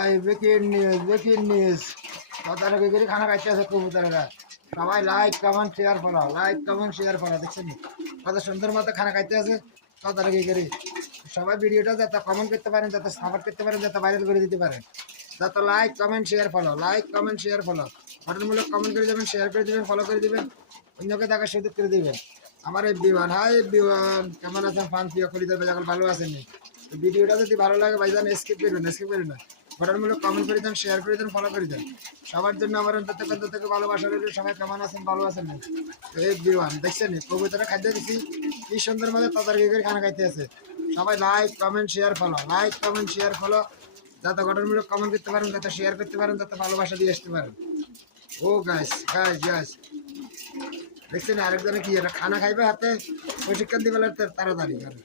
এই breaking news কতটা করে খানা খাইতে আছে কবুতরেরা। সবাই like comment share follow, like comment share follow. দেখছেন কত সুন্দর মতো খানা খাইতে আছে কতটা করে। সবাই ভিডিওটা যাতে কমেন্ট করতে পারেন, যাতে সাপোর্ট করতে পারেন, যাতে ভাইরাল করে দিতে পারেন, যাতে like comment share follow, like comment share follow. গঠনমূলক কমেন্ট করে দেবেন, শেয়ার করে দেবেন, ফলো করে দেবেন, অন্যকে দেখার সুযোগ করে দেবেন। আমার এই বিমান, হাই বিমান, কেমন আছেন? ফান প্রিয় কলিজার ভাই, এখন ভালো আছেন? ভিডিওটা যদি ভালো লাগে ভাইজান স্কিপ করবেন, স্কিপ করবেন না। গঠনমূলক কমেন্ট করে দেন, শেয়ার করে দেন, ফলো করে দেন। সবার জন্য আমার অন্তর থেকে ভালোবাসা রইল। সবাই কেমন আছেন? ভালো আছেন? এই বিমান দেখছেন কবুতরের খাদ্য দিচ্ছি কি সুন্দর মতো তদারকি করে খানা খাইতে আছে। সবাই like comment share follow, like comment share follow. যাতে গঠনমূলক কমেন্ট করতে পারেন, যাতে শেয়ার করতে পারেন, যাতে ভালোবাসা দিয়ে আসতে পারেন। ও গাইস গাইস গাইস দেখছেন আরেকজনে কি এটা খানা খাইবে হাতে প্রশিক্ষণ দিবে তাড়াতাড়ি করে।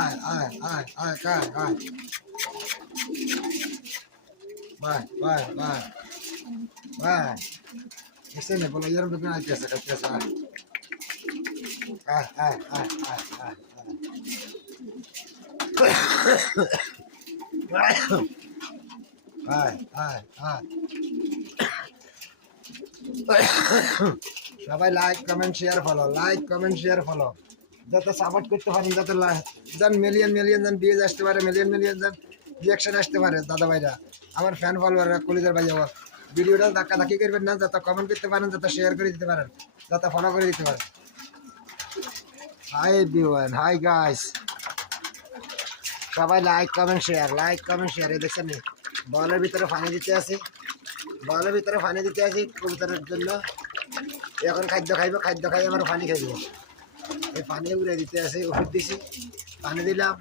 আয় আয় আয় আয় আয় আয় বাই বাই বাই বাই দেখছেন বলে এরম তো আইতেছে কাটতেছে। আয় আয় আয় আয় আয় আয় আয় আয় আয় সবাই like comment share follow, like comment share follow. যাতে সাপোর্ট করতে পারেন, যাতে যান মিলিয়ন মিলিয়ন যান ভিউজ আসতে পারে, মিলিয়ন মিলিয়ন যান রিয়াকশন আসতে পারে। দাদা ভাইরা, আমার ফ্যান ফলোয়াররা, কলিজার ভাই, আমার ভিডিওটা ধাক্কা ধাক্কি করবেন না, যাতে কমেন্ট করতে পারেন, যাতে শেয়ার করে দিতে পারেন, যাতে ফলো করে দিতে পারেন। হাই এভরিওয়ান, হাই গাইস, সবাই like comment share, like comment share. এই দেখছেন বলের ভিতরে পানি দিতে আসি, বলের ভিতরে পানি দিতে আসি কবুতরের জন্য। এখন খাদ্য খাইব, খাদ্য খাই আমার পানি খাইব। এই পানি উড়ে দিতে আসি, ওষুধ দিছি, পানি দিলাম।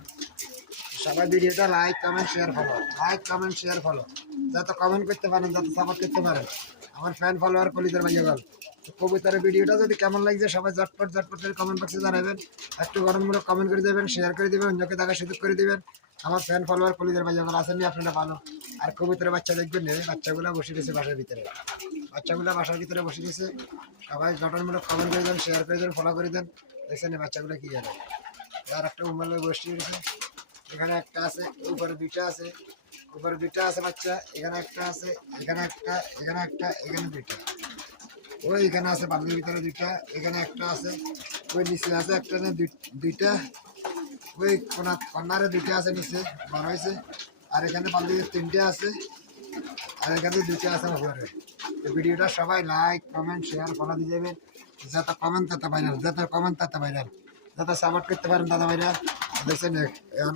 সবাই ভিডিওটা like comment share follow, like comment share follow. যাতে কমেন্ট করতে পারেন, যাতে সাপোর্ট করতে পারেন আমার ফ্যান ফলোয়ার কলিজার ভাইয়াগল। কবিতার ভিডিওটা যদি কেমন লাগছে সবাই ঝটপট ঝটপট করে কমেন্ট বক্সে জানাবেন। একটু গরমমূলক কমেন্ট করে দেবেন, শেয়ার করে দেবেন, অন্যকে দেখার সুযোগ করে দেবেন। আমার ফ্যান ফলোয়ার কলিজার ভাইয়াগল আসেননি আপনারা ভালো। আর কবিতার বাচ্চা দেখবেন, বাচ্চাগুলো বসে গেছে বাসার ভিতরে, বাচ্চাগুলো বাসার ভিতরে বসে গেছে। সবাই গঠনমূলক কমেন্ট করে দেন, শেয়ার করে দেন, ফলো করে দেন। দেখছেন বাচ্চাগুলো কি জানে। আর একটা উমালে বসে গেছে, এখানে একটা আছে, উপরে দুইটা আছে, উপরে দুইটা আছে বাচ্চা, এখানে একটা আছে, এখানে একটা, এখানে একটা, এখানে দুইটা। ওই এখানে আছে বালতির ভিতরে দুইটা, এখানে একটা আছে, ওই নিচে আছে একটা, দুইটা, ওই কর্নারে দুইটা আছে নিচে বড় হয়েছে। আর এখানে বালতিতে তিনটে আছে, আর এখানে দুইটা আছে উপরে। ভিডিওটা সবাই লাইক কমেন্ট শেয়ার ফলো দিয়ে যাবেন। যত কমেন্ট তত ভাইরাল, যত কমেন্ট তত ভাইরাল, যাতে সাপোর্ট করতে পারেন দাদা ভাইরা। দেখছেন এখন